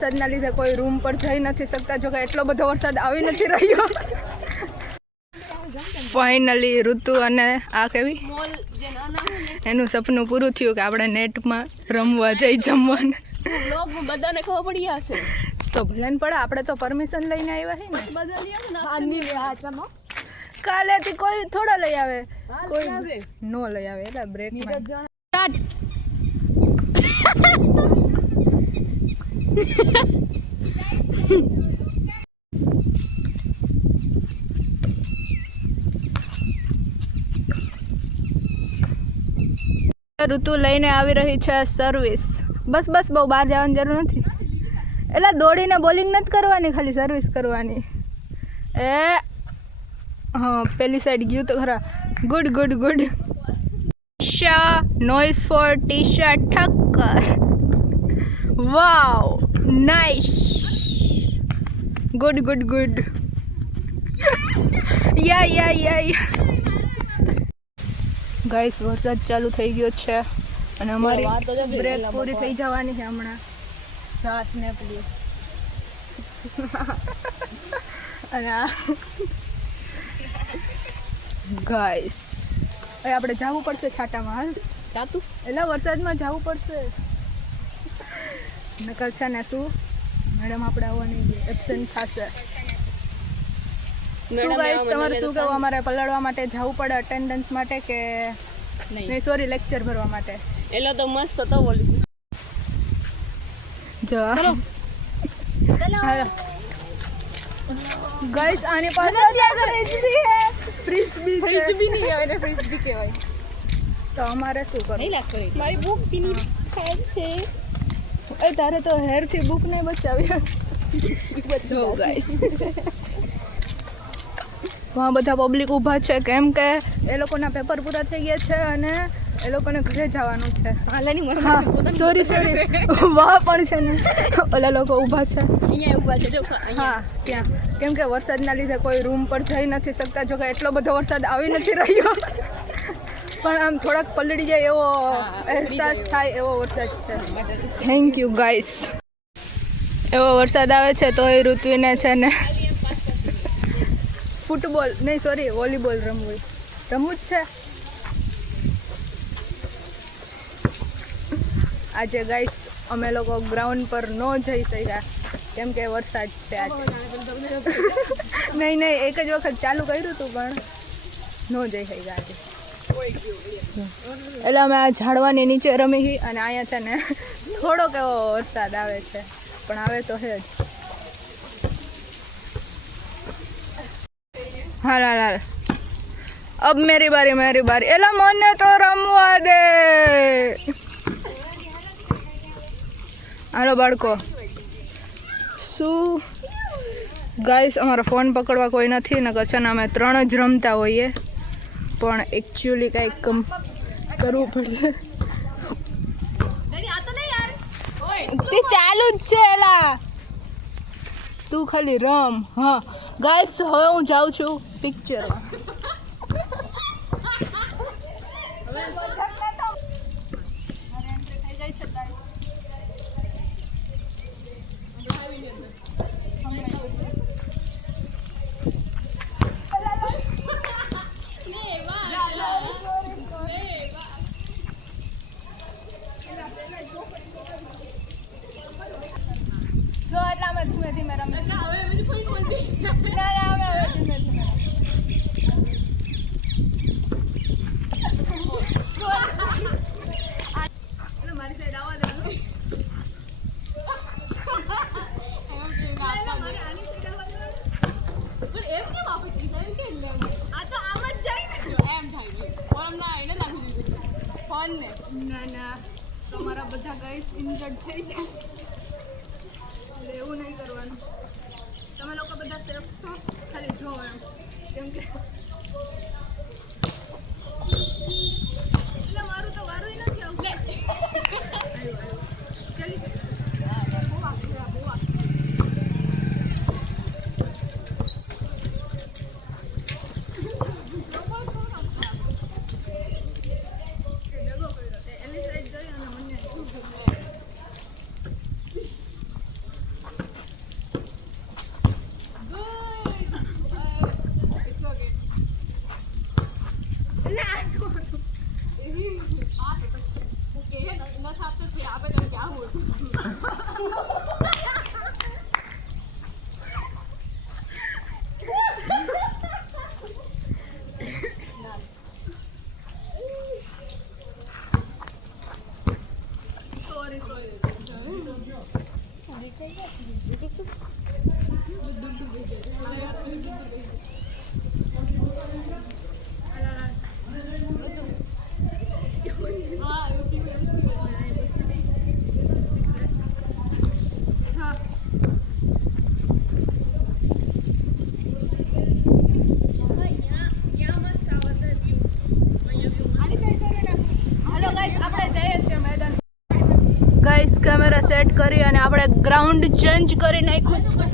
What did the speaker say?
વરસાદના લીધે કોઈ રૂમ પર જઈ નથી શકતા, જો કે એટલો બધો વરસાદ આવી નથી રહ્યો. ફાઇનલી ઋતુ અને આ કેવી એનું સપનું પૂરું થયું કે આપણે નેટમાં રમવા જઈ જમવાનું. બધાને ખબર પડી હશે તો ભલે ને પડે, આપણે તો પરમિશન લઈને આવ્યા છે ને. કાલેથી કોઈ થોડા લઈ આવે, કોઈ નો લઈ આવે એટલે બ્રેકમાં. ઋતુ લઈને આવી રહી છે સર્વિસ. બસ બસ બહુ બહાર જવાની જરૂર નથી, એટલે દોડીને બોલિંગ નથી કરવાની, ખાલી સર્વિસ કરવાની. એ હા, પેલી સાઈડ ગયું તો ખરા. Good good good. Noise for Tisha Thakkar. Wow, nice. Good good good. Yeah guys, વરસાદ ચાલુ થઈ ગયો છે અને અમારી બ્રેક પૂરી થઈ જવાની છે હમણાં. જા સ્નેપ લ્યો. અને ગાઈસ હવે આપણે જવું પડશે છાટામાં. હાલ ચાતું એટલે વરસાદમાં જવું પડશે, નકર છે ને શું મેડમ આપણે આવવાની એબસેન્ટ થશે. શું ગાઈસ, તમારે શું કહેવું? અમારે પલળવા માટે જવું પડે અટેન્ડન્સ માટે કે નહીં? સોરી, લેક્ચર ભરવા માટે. એલો તો મસ્ત હતો બોલી. જો હાલો ગાઈસ, આની પાસે ફ્રિસ્બી હે. ફ્રિસ્બી નહીં કહેવાય ને, ફ્રિસ્બી કહેવાય. તો અમારે શું કરવું? નહીં લાગતો મારી બુક પીની ખાય છે. એ તારે તો હેરથી બુક નહીં બચાવી. જો ગાઈસ, વहाँ બધા પબ્લિક ઊભા છે કેમ કે એ લોકોના પેપર પૂરા થઈ ગયા છે અને એ લોકોને ઘરે જવાનું છે. હા, સોરી વાહ પણ છે ને ઓલા લોકો ઊભા છે. અહીંયા ઊભા છે જો. હા, ત્યાં. કેમ કે વરસાદના લીધે કોઈ રૂમ પર જઈ નથી શકતા, જો કે એટલો બધો વરસાદ આવી નથી રહ્યો, પણ આમ થોડાક પલળી જાય એવો અહેસાસ થાય એવો વરસાદ છે. Thank you guys. એવો વરસાદ આવે છે તો એ ઋત્વીને છે ને ફૂટબોલ નહીં, સોરી વોલીબોલ રમવું જ છે આજે. ગાઈસ, અમે લોકો ગ્રાઉન્ડ પર ન જઈ શક્યા કેમ કે વરસાદ છે આજે. નહીં એક જ વખત ચાલુ કર્યું હતું પણ ન જઈ શક્યા આજે. એટલે અમે આ ઝાડવાની નીચે રમી અને અહીંયા છે ને થોડોક એવો વરસાદ આવે છે, પણ આવે તો હે જ. હાલ અબ મેરી બારી. એલા મને તો રમવા દે. હાલો બાળકો. શું ગાઈસ, અમારો ફોન પકડવા કોઈ નથી, નકર છે ને અમે 3 જ રમતા હોઈએ, પણ એકચ્યુઅલી કંઈક કરવું પડશે. તે ચાલુ જ છે. એલા તું ખાલી રમ. હા ગાઈસ, હવે હું જાઉં છું પિક્ચરમાં. જો એટલા અમે ધીમે ધીમે રમીએ. મારી સાઈડ આવવા દે. આ તો આમ જ જાય ને, એમ થાય ઓમ ના એને લાગી દીધું ફોન ને. ના તમારા બધા ગાઈસ ઇન્જર્ડ થઈ જાય, એવું નહીં કરવાનું. તમે લોકો બધા સેફ છો, ખાલી જો એમ. કેમ કે એટલે મારું તો વારું નથી આવતું. હાલો ગાઈસ આપણે જઈએ છીએ મેદાન. ગાઈસ કેમેરા સેટ કરી અને આપણે ગ્રાઉન્ડ ચેન્જ કરી નાખ્યું છે.